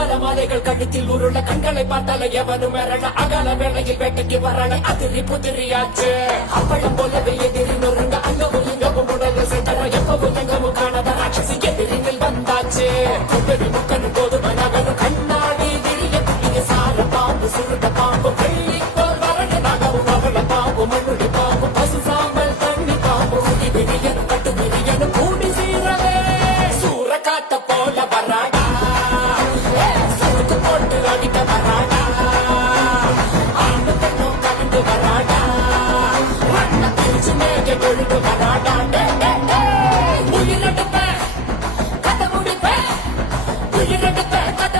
மலைகள் கழுத்தில் உருள கண்களை பார்த்தால எவனும் மிரள அகல வேளையில் வேட்டைக்கு வரல அதிரி புதிரியாச்சு அப்பளம் போலவே எதிரி நொறுங்க அங்கவும் இங்கவும் உடல சென்ற எப்பவும் எங்கவும் காணாத ராட்சசி எதிரிகள் வந்தாச்சு குதிரி முக்கனு போதும் நகரும் கண்ணாடி விரிய புள்ளிய சார பாம்பு சுருட்ட பாம்பு வெள்ளி போல் வரல நகவும் அவள பாம்பு மண்ணுடி பாம்பு பசு சாம்பல் தண்ணி பாம்பு விரியனும் கட்டு விரியனும் கூடி சீரவே சூற காத்த போல வராடா போட்டு அடிக்க வராடா ஆண்டு பெண்ணும் கவிழ்ந்து வராடா மண்ண பிரிச்சு மேக கொழுந்து வராடா உயிரெடுப்ப கதை முடிப்ப உயிரெடுப்ப கதை